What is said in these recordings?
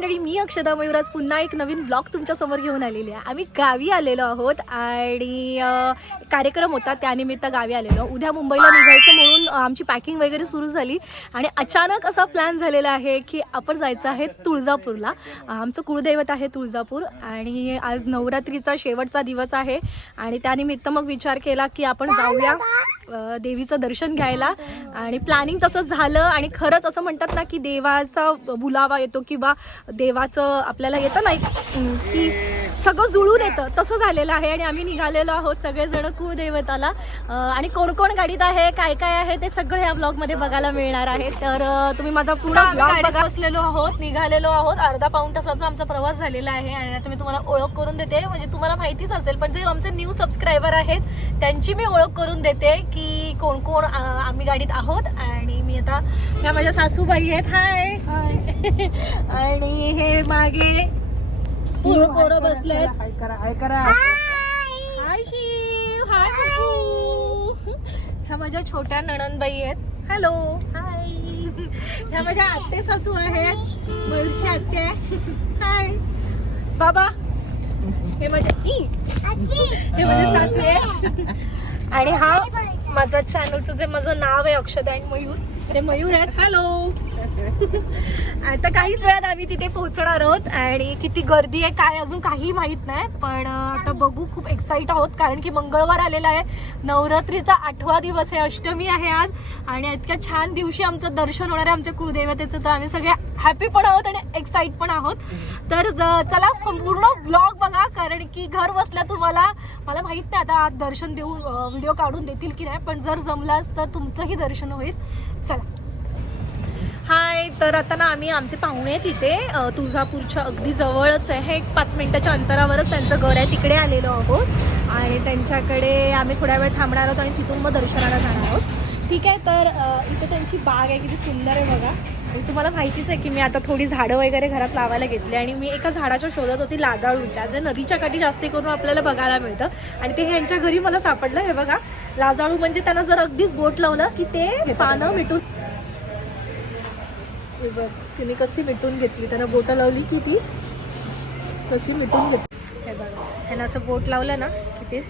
मंडळी मी अक्षदा मयुराज पुन्हा एक नवीन ब्लॉग तुमच्यासमोर घेऊन आलेली आहे. आम्ही गावी आलेलो आहोत आणि कार्यक्रम होता त्यानिमित्त गावी आलेलो. उद्या मुंबईला निघायचं म्हणून आमची पॅकिंग वगैरे सुरू झाली. आणि अचानक असा प्लॅन झालेला आहे की आपण जायचं आहे तुळजापूरला. आमचं कुळदैवत आहे तुळजापूर आणि आज नवरात्रीचा शेवटचा दिवस आहे. आणि त्यानिमित्त मग विचार केला की आपण जाऊया देवीचं दर्शन घ्यायला. आणि प्लॅनिंग तसं झालं आणि खरंच असं म्हणतात ना की देवाचा बुलावा येतो किंवा देवाचं आपल्याला येतं ना एक की सगळं जुळून येतं. तसं झालेलं आहे आणि आम्ही निघालेलो आहोत सगळेजण कुळदेवताला. आणि कोण कोण गाडीत आहे काय काय आहे ते सगळं या ब्लॉगमध्ये बघायला मिळणार आहे. तर तुम्ही माझा पूर्ण ब्लॉग बघा. बसलेलो आहोत निघालेलो आहोत. अर्धा पाऊण तासाचा आमचा प्रवास झालेला आहे आणि आता मी तुम्हाला ओळख करून देते. म्हणजे तुम्हाला माहितीच असेल पण जे आमचे न्यू सबस्क्रायबर आहेत त्यांची मी ओळख करून देते की कोण कोण आम्ही गाडीत आहोत. आणि मी आता ह्या माझ्या सासूबाई आहेत. हाय आणि हे मागे पोरं पोरं बसलेत. हाय करा हाय करा. हाय. शिव हाय कुकू ह्या माझ्या छोट्या नणंदबाई आहेत. हॅलो. हाय. ह्या माझ्या आत्ते सासू आहेत. मयूरची आत्या आहे. हाय. बाबा हे माझे ई. हे माझे सासू आहे आणि हा माझा चॅनलचं जे माझं नाव आहे अक्षदा आणि मयूर ते मयूर आहेत. हॅलो आता काहीच वेळात आम्ही तिथे पोहोचणार आहोत आणि किती गर्दी आहे काय अजून काही माहीत नाही पण आता बघू खूप एक्साइट आहोत कारण की मंगळवार आलेला आहे. नवरात्रीचा आठवा दिवस आहे अष्टमी आहे आज आणि इतक्या छान दिवशी आमचं दर्शन होणार आहे आमच्या कुलदेवतेचं तर आम्ही सगळे हॅपी पण आहोत आणि एक्साइट पण आहोत. तर चला पूर्ण ब्लॉग बघा कारण की घर बसल्या तुम्हाला मला माहीत नाही आता आज दर्शन देऊन व्हिडिओ काढून देतील की नाही पण जर जमलास तर तुमचंही दर्शन होईल. चला. हाय तर आता ना आम्ही आमचे पाहुणे आहेत इथे. तुळजापूरच्या अगदी जवळच आहे. एक पाच मिनिटाच्या अंतरावरच त्यांचं घर आहे. तिकडे आलेलो आहोत. आणि त्यांच्याकडे आम्ही थोड्या वेळ थांबणार आहोत आणि तिथून मग दर्शनाला जाणार आहोत. ठीक आहे तर इथं इथे त्यांची बाग आहे. किती सुंदर आहे बघा. तुम्हाला माहितीच आहे की मी आता थोडी झाडं वगैरे घरात लावायला घेतली आणि मी एका झाडाच्या शोधात होती लाजाळूच्या. जे नदीच्या काठी जास्ती करून आपल्याला बघायला मिळतं. आणि ते ह्यांच्या घरी मला सापडलं. हे बघा लाजाळू म्हणजे त्यांना जर अगदीच बोट लावलं की ते पानं मिटून हे बघ तिने कशी मिटून घेतली. त्यानं बोटं लावली की ती कशी मिटून घेतली. हे बघा ह्यानं असं बोट लावलं ना की ते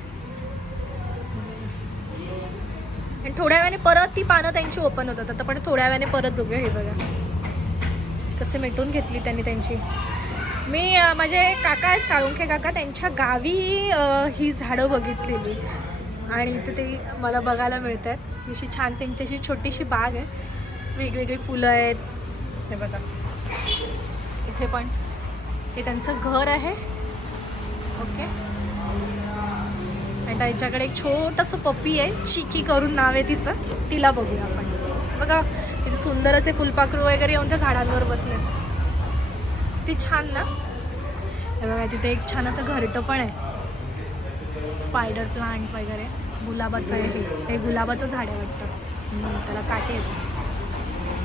आणि थोड्या वेळाने परत ती पानं त्यांची ओपन होतात. आता पण थोड्या वेळाने परत बघूया हे बघा. कसे मिटून घेतली त्यांनी त्यांची. मी माझे काका आहेत साळुंखे काका त्यांच्या गावी ही झाडं बघितलेली. आणि इथे ते मला बघायला मिळत आहेत अशी छान त्यांची अशी छोटीशी बाग आहे. वेगवेगळी फुलं आहेत. हे बघा. इथे पण हे त्यांचं घर आहे. ओके. आणि त्यांच्याकडे एक छोटंसं पप्पी आहे. चिकी करून नाव आहे तिचं. तिला बघूया आपण. बघा तिथे सुंदर असे फुलपाखरू वगैरे येऊन त्या झाडांवर बसले. ती छान ना? हे बघा तिथे एक छान असं घरटं पण आहे. स्पायडर प्लांट वगैरे. गुलाबाचं आहे हे हे गुलाबाचं झाड आहे वाटतं. त्याला काटे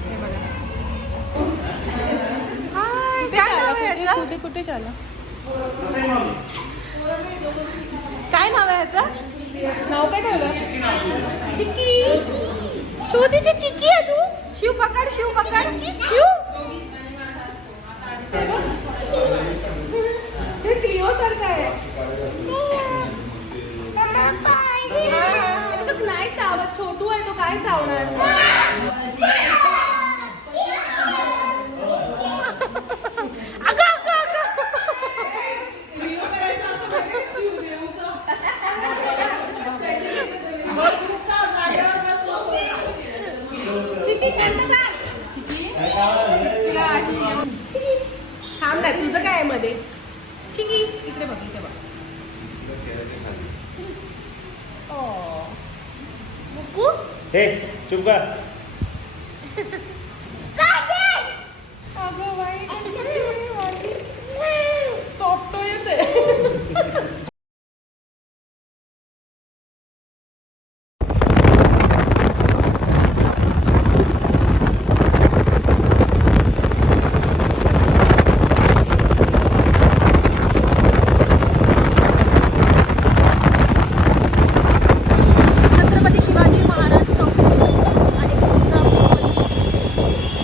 हे बघा? कुठे कुठे चाला काय नाव आहे याचं नाव काय ठेवलं चिक्की छोटीची चिक्की आहे तू शिव पकड शिव पकड शिव हे क्लिओ सारखं आहे हा, तो नाही चावत छोटू आहे तो काय चावणार अगं अगं अगं चिकी शांत बस चिकी तिला आधी- थांब ना तुझं काय आहे मध्ये? चिकी इकडे बघ इकडे बघ. ओ. बुकू हे चुप कर अगं बाई सॉफ्ट आहे छत्रपती शिवाजी महाराज चौक आणि तुळजापूर छत्रपती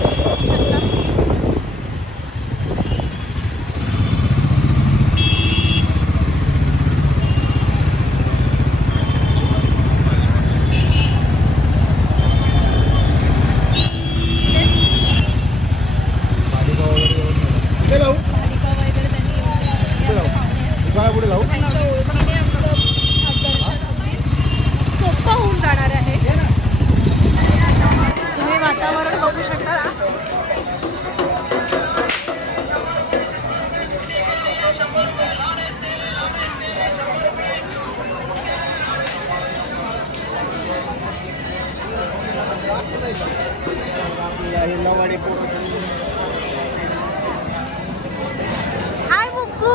हाय मुक्कू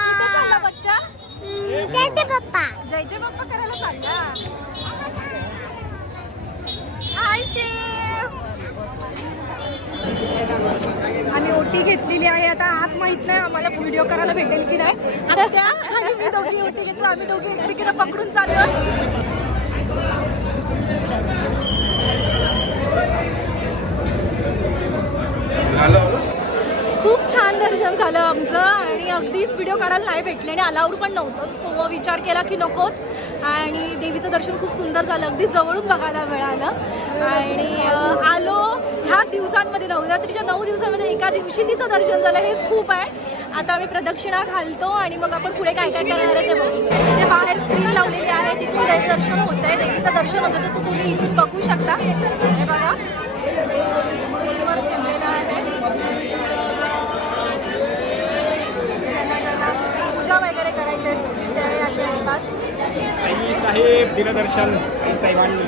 कुठे चालला बच्चा त्याचे पप्पा जयचे बाप्पा करायला चालला. हाय शिव. आम्ही ओटी घेतलेली आहे. आता आत माहीत नाही आम्हाला व्हिडिओ करायला भेटेल की नाही. आता त्या आणि मी दोघी ओटी घेतो आम्ही दोघी एकमेकीला पकडून चाललो. खूप छान दर्शन झालं आमचं. अगदीच व्हिडिओ काढायला नाही भेटले आणि अलाउड पण नव्हतं. सो मग विचार केला की नकोच. आणि देवीचं दर्शन खूप सुंदर झालं. अगदी जवळून बघायला मिळालं. आणि आलो. ह्या दिवसांमध्ये नवरात्रीच्या नऊ दिवसांमध्ये एका दिवशी तिचं दर्शन झालं. हेच खूप आहे. आता आम्ही प्रदक्षिणा घालतो आणि मग आपण पुढे काय काय करणार आहे ते बघू. ते बाहेर स्क्रीन लावलेली आहे. तिथून देवी दर्शन होत आहे देवीचं दर्शन होतं तर तुम्ही इथून बघू शकता. हे बघा. आई साहेब दिनदर्शन आई साहेबांनी.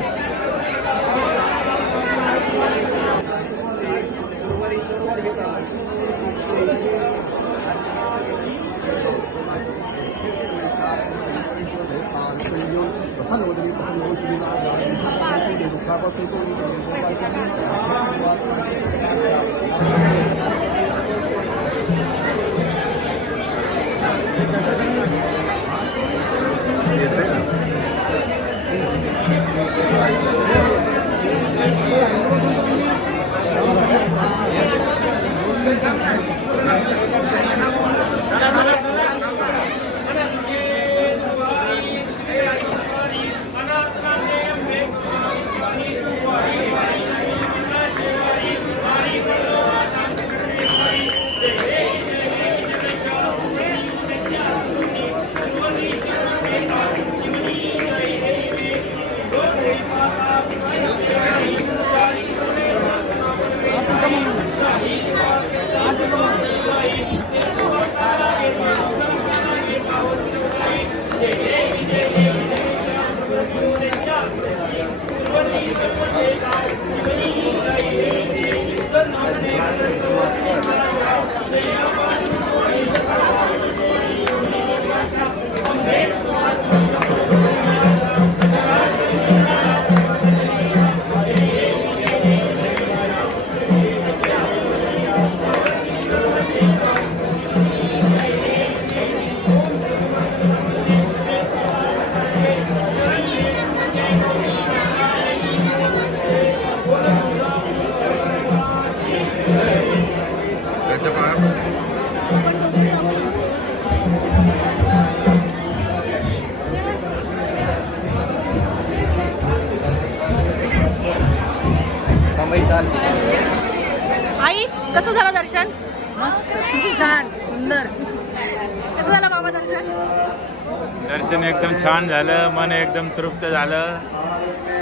छान झालं मन एकदम तृप्त झालं.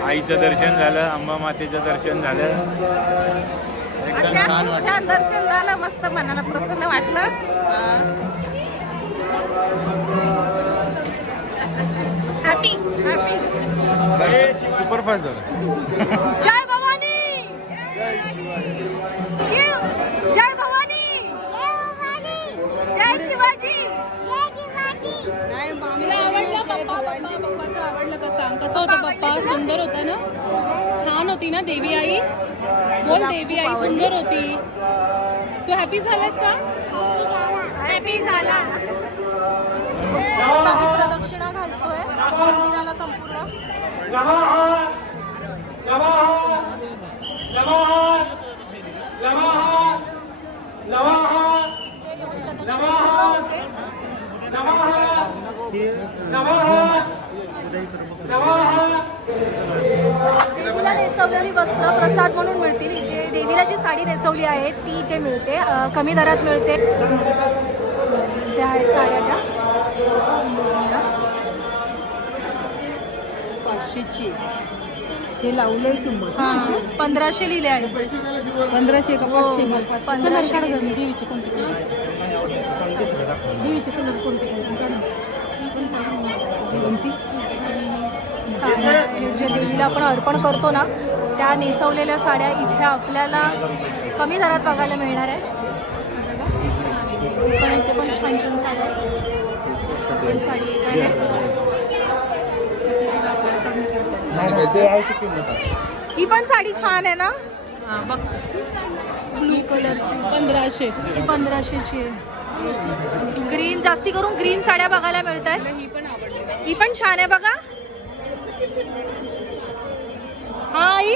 आईचं दर्शन झालं अंबा मातेचं दर्शन झालं. एकदम छान छान दर्शन झालं मस्त मनाला प्रसन्न वाटलं. सुपरफास्ट झालं. जय भवानी! शिव जय भवानी! जय शिवाजी! नाही मामीला आवडलं पप्पा पप्पा पप्पाचं आवडलं का सांग. कसं होतं पप्पा? सुंदर होतं ना? छान होती ना देवी आई बोल देवी आई सुंदर होती. तू हॅपी झालास का? हॅपी झाला. प्रदक्षिणा घालतोय. मंदिराला संपूर्ण. देवीला नेसवलेली वस्त्र प्रसाद म्हणून मिळतील. इथे देवीला जी साडी नेसवली आहे ती इथे मिळते. कमी दरात मिळते. त्या आहेत साड्या त्या. पाचशेची. हे लावलंय किंमत हा पंधराशे लिहिले आहे पंधराशे का पाचशे? हो, कलर पंधराशे. देवीचे कोणते देवीचे कलर कोणते कोणते जे देवीला आपण अर्पण करतो ना त्या नेसवलेल्या साड्या इथे आपल्याला कमी दरात बघायला मिळणार आहे पण इथे पण छान छान साड्या साडी. ही पण साडी छान आहे ना? हा बघ. ब्लू कलरची पंधराशे. ही पंधराशेची आहे ग्रीन जास्ती करून ग्रीन साड्या बघायला मिळत आहेत ही पण आवडली ही पण छान आहे बघा. हा आई?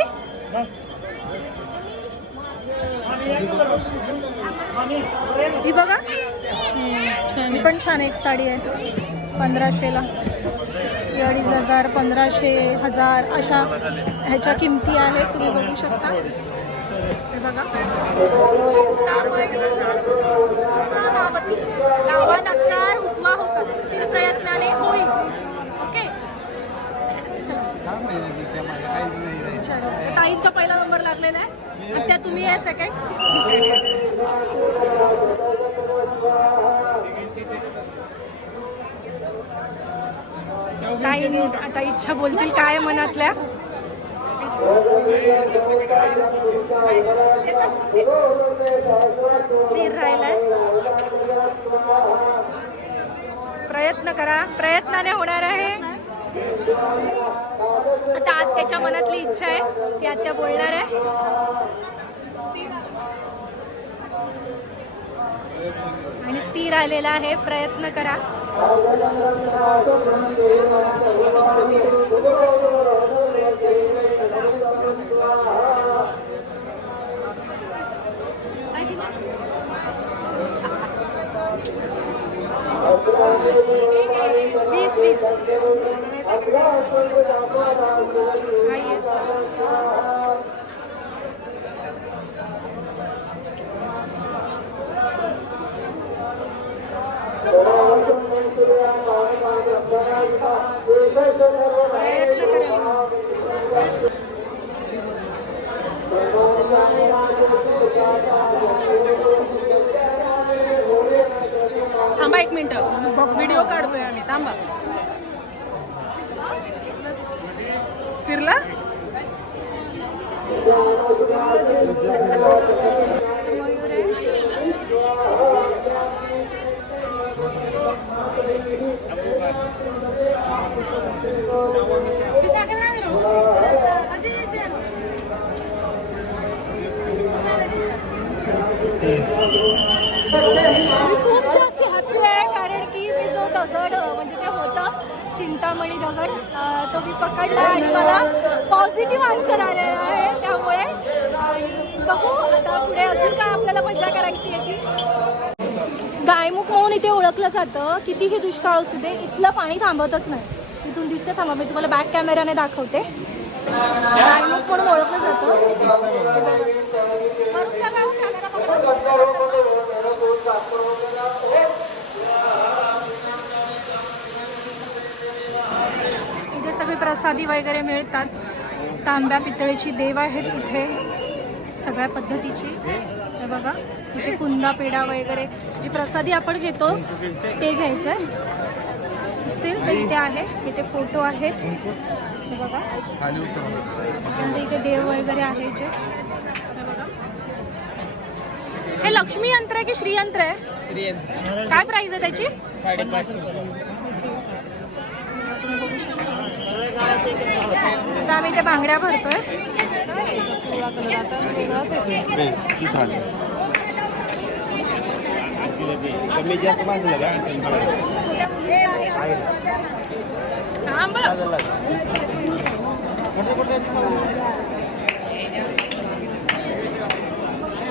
ही बघा. ही पण छान एक साडी आहे. पंधराशेला अडीच हजार पंधराशे हजार अशा ह्याच्या किमती आहेत तुम्ही बघू शकता. हे बघा. चिंतामणी, डावा नकार उजवा होता. स्थिर प्रयत्नाने होईल. ओके? चला. ताईंचा पहिला नंबर लागलेला आहे. आणि त्या तुम्ही आहे सेकंड ताई आता इच्छा बोलतील काय मनातल्या? स्थिर राहिलाय. प्रयत्न करा. प्रयत्नाने होणार आहे. आता आत्याच्या मनातली इच्छा आहे ती आत्या बोलणार आहे. आणि स्थिर आलेला आहे. प्रयत्न करा वीस वीस आई आहे. प्रयत्न करा थांबा एक मिनिट. व्हिडिओ काढतोय आम्ही. थांबा फिरला मयूर आहे मी खूप जास्त हसले आहे कारण की मी जो दगड म्हणजे ते होतं चिंतामणी दगड. तो मी पकडला आणि मला पॉझिटिव्ह आन्सर आलेला आहे. त्यामुळे आणि बघू आता पुढे अजून काय आपल्याला मजा करायची आहे ती. गायमुख म्हणून इथे ओळखलं जातं. कितीही दुष्काळ असू दे इथलं पाणी थांबतच नाही. तिथून दिसते थांबा मी तुम्हाला बॅक कॅमेऱ्याने दाखवते. गायमुख म्हणून ओळखलं जातं वरून का गाव कॅमेरा पकडा. इथे सगळे प्रसादी वगैरे मिळतात. तांब्या पितळेची देव आहेत इथे. सगळ्या पद्धतीची. हे बघा इथे कुंदा पेढा वगैरे. जी प्रसादी आपण घेतो ते घ्यायचं आहे दिसतील? तर इथे आहे इथे फोटो आहेत. हे बघा. त्याच्यानंतर इथे देव वगैरे आहे जे हे लक्ष्मी यंत्र आहे की श्रीयंत्र आहे? काय प्राइस आहे त्याची? आता आम्ही त्या बांगड्या भरतोय. पिवळा कलर आता वेगळाच येतो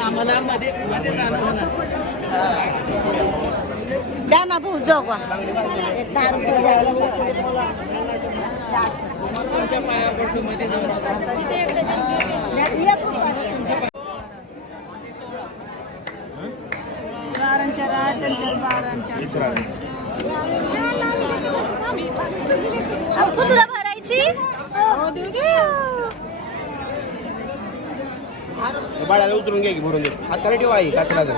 आम्हाला मध्ये मध्ये जाणवलं ना द्या ना भाऊ. बारांच्या तुला भरायची देऊ दे बाळाला उचलून घ्या की भरून दे. हात खाली ठेवा आई काच लागेल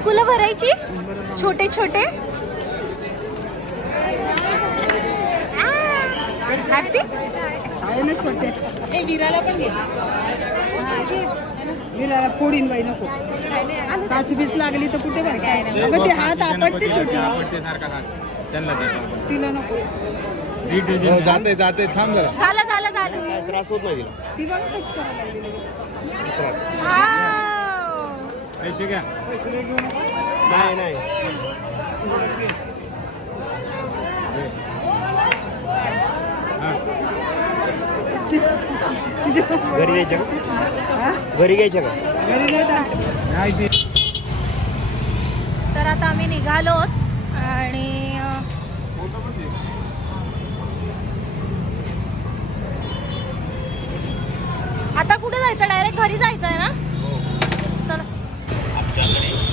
मुकुला भरायची? छोटे छोटे. आ! हॅपी आहे ना छोटे. ए विराला पण घे. विराला फोडीन बाई नको. पाच बीस लागली तर कुठे बसताय अगं ते हात आपटते छोटी. तिला नको. जाते जाते. थांब जरा. झालं झालं झालं. त्रास होत नाही तिला. ती बघ कशी करायला लागली. पैसे घ्या. नाही नाही घरी द्यायच्या का? घरी घ्यायच्या का? घरी नाही ती. तर आता आम्ही निघालो आणि आता कुठे जायचं? डायरेक्ट घरी जायचं आहे ना? चला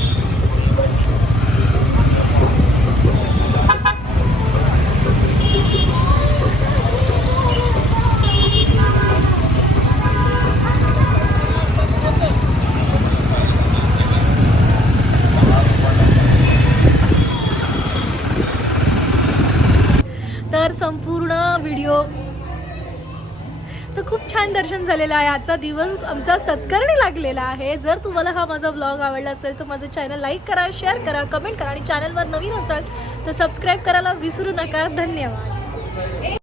दर्शन झालेलं आहे. आजचा दिवस आमचा सत्कारणी लागलेला आहे. जर तुम्हाला हा माझा ब्लॉग आवडला असेल तर माझं चॅनल लाईक करा शेअर करा कमेंट करा आणि चॅनलवर नवीन असाल तर सबस्क्राईब करायला विसरू नका. धन्यवाद.